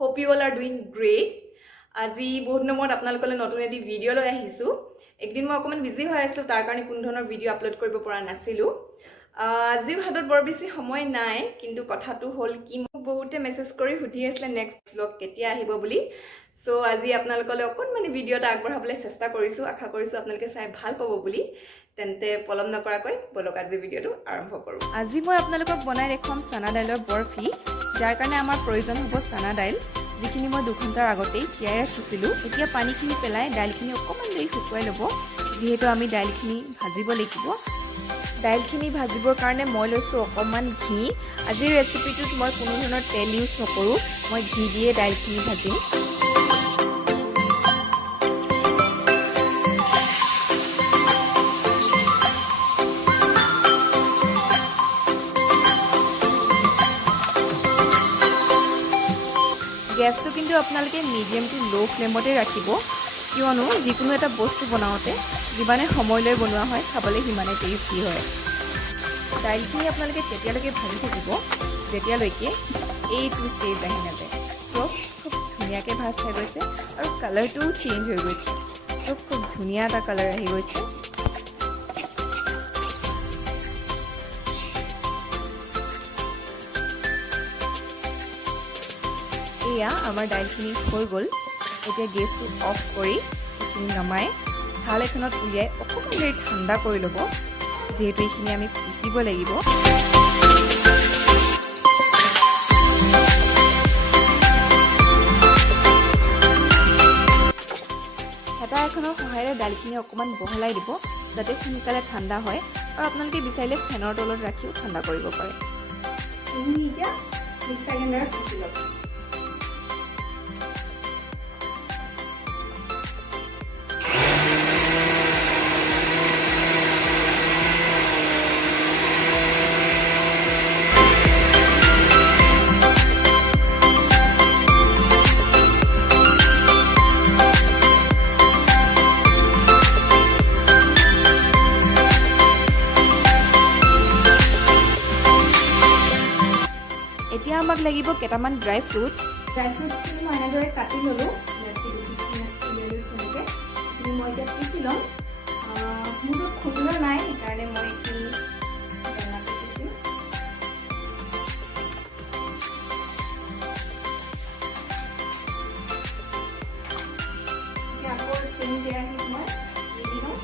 Hope you all are doing great. আজি বহুত নম্বৰত আপোনালোকলৈ নতুন এটি ভিডিঅ' লৈ আহিছোঁ। একদিন মই অকমান বিজি হৈ আছিলোঁ, তাৰ কাৰণে কোনো ধৰণৰ ভিডিঅ' আপলোড কৰিব পৰা নাছিলোঁ। আজিও হাতত বৰ বেছি সময় নাই, কিন্তু কথাটো হ'ল কি মোক বহুতে মেছেজ কৰি সুধি আছিলে নেক্সট ব্লগ কেতিয়া আহিব বুলি। সো আজি আপোনালোকলৈ অকণমান ভিডিঅ' এটা আগবঢ়াবলৈ চেষ্টা কৰিছোঁ। আশা কৰিছোঁ আপোনালোকে চাই ভাল পাব বুলি। তেন্তে পলম নকৰাকৈ বলক আজি ভিডিঅ'টো আৰম্ভ কৰোঁ। আজি মই আপোনালোকক বনাই দেখুৱাম চানা দাইলৰ বৰফি, যাৰ কাৰণে আমাৰ প্ৰয়োজন হ'ব চানা দাইল, যিখিনি মই 2 ঘণ্টাৰ আগতেই তিয়াই ৰাখিছিলোঁ। এতিয়া পানীখিনি পেলাই দাইলখিনি অকণমান দেৰি শুকুৱাই ল'ব, যিহেতু আমি দাইলখিনি ভাজিব লাগিব। দাইলখিনি ভাজিবৰ কাৰণে মই লৈছোঁ অকণমান ঘি। আজিৰ ৰেচিপিটোত মই কোনো ধৰণৰ তেল ইউজ নকৰোঁ, মই ঘি দিয়ে দাইলখিনি ভাজিম। গেছটো কিন্তু আপোনালোকে মিডিয়াম টু ল' ফ্লেমতে ৰাখিব, কিয়নো যিকোনো এটা বস্তু বনাওঁতে যিমানে সময় লৈ বনোৱা হয় খাবলৈ সিমানে টেষ্টি হয়। দাইলখিনি আপোনালোকে তেতিয়ালৈকে ভাজি থাকিব যেতিয়ালৈকে এইটো ষ্টেজ আহি নাযায়। চব খুব ধুনীয়াকৈ ভাজ খাই গৈছে আৰু কালাৰটোও চেঞ্জ হৈ গৈছে। চব খুব ধুনীয়া এটা কালাৰ আহি গৈছে। এয়া আমাৰ দাইলখিনি হৈ গ'ল। এতিয়া গেছটো অফ কৰি এইখিনি নমাই থাল এখনত উলিয়াই অকণমান দেৰি ঠাণ্ডা কৰি ল'ব, যিহেতু এইখিনি আমি পিচিব লাগিব। হেতা এখনৰ সহায়েৰে দাইলখিনি অকণমান বহলাই দিব, যাতে সোনকালে ঠাণ্ডা হয়, আৰু আপোনালোকে বিচাৰিলে ফেনৰ তলত ৰাখিও ঠাণ্ডা কৰিব পাৰে। এতিয়া মিক্সাৰ গ্ৰাইণ্ডাৰত পিচি ল'ব। এতিয়া আমাক লাগিব কেইটামান ড্ৰাই ফ্ৰুটছখিনি মই এনেদৰে কাটি ল'লোঁ। মই এতিয়া পিচি ল'ম। মোৰ খুন্দা নাই, সেইকাৰণে মই এইখিনি পিচিম। এতিয়া আকৌ চেনি কেৰাহীত মই দি লওঁ।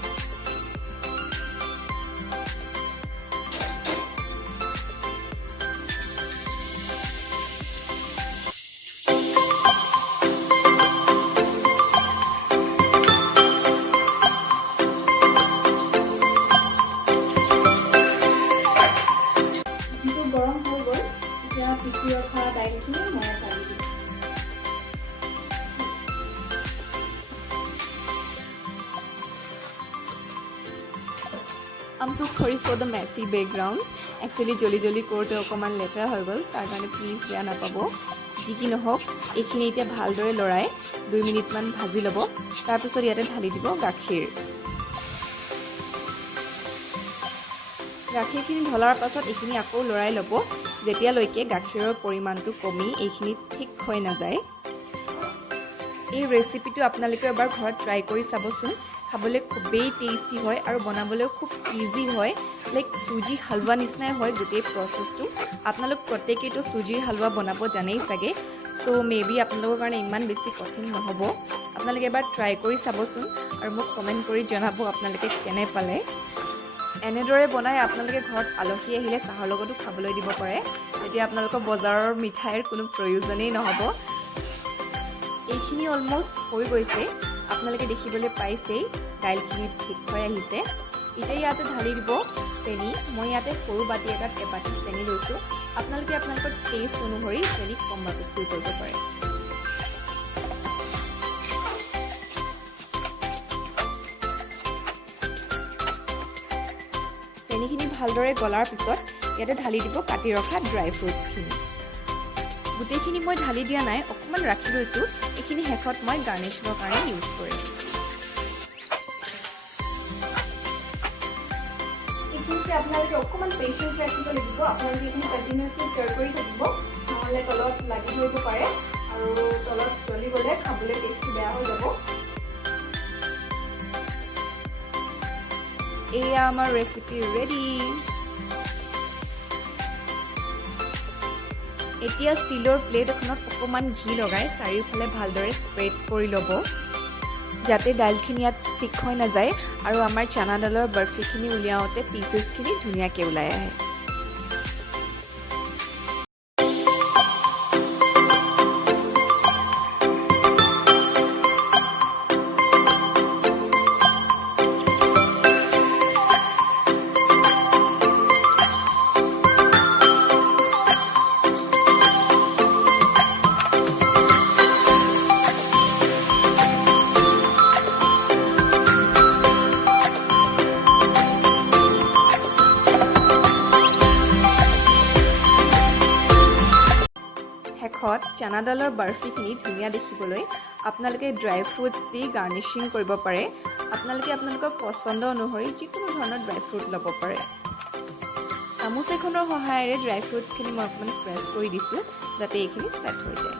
গৰম হৈ গ'ল, এতিয়া পিচি ৰখা দাইলখিনি মই ঢালি দিম। I'm so sorry for the messy background. Actually জলি কৰোঁতে অকণমান লেতেৰা হৈ গ'ল, তাৰ কাৰণে প্লিজ বেয়া নাপাব। যি কি নহওক, এইখিনি এতিয়া ভালদৰে লৰাই 2 মিনিটমান ভাজি ল'ব। তাৰপিছত ইয়াতে ঢালি দিব গাখীৰ। গাখীৰখিনি ঢলাৰ পাছত এইখিনি আকৌ লৰাই ল'ব, যেতিয়ালৈকে গাখীৰৰ পৰিমাণটো কমি এইখিনি ঠিক হৈ নাযায়। এই ৰেচিপিটো আপোনালোকে এবাৰ ঘৰত ট্ৰাই কৰি চাবচোন। খাবলৈ খুবেই টেষ্টি হয় আৰু বনাবলৈও খুব ইজি হয়। লাইক চুজি হালোৱা নিচিনাই হয় গোটেই প্ৰচেছটো। আপোনালোক প্ৰত্যেকেইটো চুজিৰ হালোৱা বনাব জানেই চাগে, চ' মেবি আপোনালোকৰ কাৰণে ইমান বেছি কঠিন নহ'ব। আপোনালোকে এবাৰ ট্ৰাই কৰি চাবচোন আৰু মোক কমেণ্ট কৰি জনাব আপোনালোকে কেনে পালে। এনেদৰে বনাই আপোনালোকে ঘৰত আলহী আহিলে চাহৰ লগতো খাবলৈ দিব পাৰে, তেতিয়া আপোনালোকৰ বজাৰৰ মিঠাইৰ কোনো প্ৰয়োজনেই নহ'ব। এইখিনি অলমষ্ট হৈ গৈছে, আপোনালোকে দেখিবলৈ পাইছেই দাইলখিনি ঠিক হৈ আহিছে। এতিয়া ইয়াতে ঢালি দিব চেনি। মই ইয়াতে সৰু বাতি এটাত এবাটি চেনি লৈছোঁ। আপোনালোকে আপোনালোকৰ টেষ্ট অনুসৰি চেনি কম বা বেছিও কৰিব পাৰে। চেনিখিনি ভালদৰে গলাৰ পিছত ইয়াতে ঢালি দিব কাটি ৰখা ড্ৰাই ফ্ৰুটছখিনি। গোটেইখিনি মই ঢালি দিয়া নাই, অকণমান ৰাখি লৈছোঁ। এইখিনি শেষত মই গাৰ্নিচিঙৰ কাৰণে ইউজ কৰিম। এইখিনিতে আপোনালোকে অকণমান পেচেঞ্চ ৰাখিব লাগিব। আপোনালোকে এইখিনি কণ্টিনিউৱাছলি ষ্টাৰ কৰি থাকিব, নহ'লে তলত লাগি ধৰিব পাৰে আৰু তলত জ্বলি গ'লে খাবলৈ টেষ্টটো বেয়া হৈ যাব। এয়া আমাৰ ৰেচিপি ৰেডি। এতিয়া ষ্টিলৰ প্লেট এখনত অকণমান ঘি লগাই চাৰিওফালে ভালদৰে স্প্ৰেড কৰি ল'ব, যাতে দাইলখিনি ইয়াত ষ্টিক হৈ নাযায় আৰু আমাৰ চানা দালৰ বৰফিখিনি উলিয়াওঁতে পিচেছখিনি ধুনীয়াকৈ ওলাই আহে। শেষত চানাডালৰ বাৰ্ফিখিনি ধুনীয়া দেখিবলৈ আপোনালোকে ড্ৰাই ফ্ৰুটছ দি গাৰ্নিচিং কৰিব পাৰে। আপোনালোকে আপোনালোকৰ পচন্দ অনুসৰি যিকোনো ধৰণৰ ড্ৰাই ফ্ৰুট ল'ব পাৰে। চামুচ এখনৰ সহায়েৰে ড্ৰাই ফ্ৰুটছখিনি মই অকণমান প্ৰেছ কৰি দিছোঁ, যাতে এইখিনি ছেট হৈ যায়।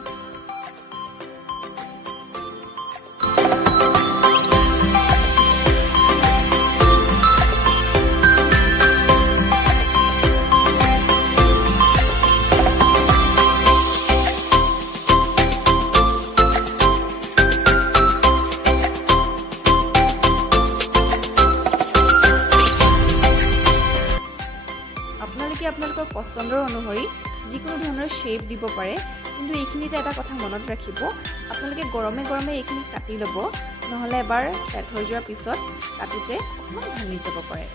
আপোনালোকে আপোনালোকৰ পচন্দৰ অনুসৰি যিকোনো ধৰণৰ শ্বেপ দিব পাৰে, কিন্তু এইখিনিতে এটা কথা মনত ৰাখিব, আপোনালোকে গৰমে গৰমে এইখিনি কাটি ল'ব, নহ'লে এবাৰ ছেট হৈ যোৱাৰ পিছত কাটোতে অকণমান ভাঙি যাব পাৰে।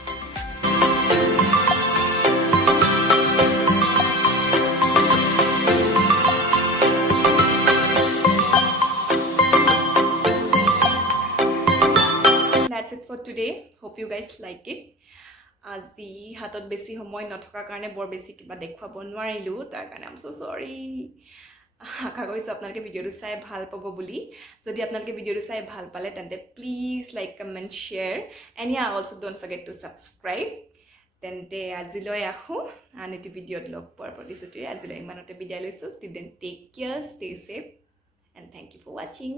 That's it for today. Hope you guys like it. আজি হাতত বেছি সময় নথকাৰ কাৰণে বৰ বেছি কিবা দেখুৱাব নোৱাৰিলোঁ, তাৰ কাৰণে আম চ' চৰি। আশা কৰিছোঁ আপোনালোকে ভিডিঅ'টো চাই ভাল পাব বুলি। যদি আপোনালোকে ভিডিঅ'টো চাই ভাল পালে তেন্তে please like, comment, share and yeah also' don't forget to subscribe. তেন্তে আজিলৈ আহোঁ, আন এটি ভিডিঅ'ত লগ পোৱাৰ প্ৰতিশ্ৰুতিৰে আজিলৈ ইমানতে বিদায় লৈছোঁ। Till then take care, stay safe and thank you for ৱাচিং।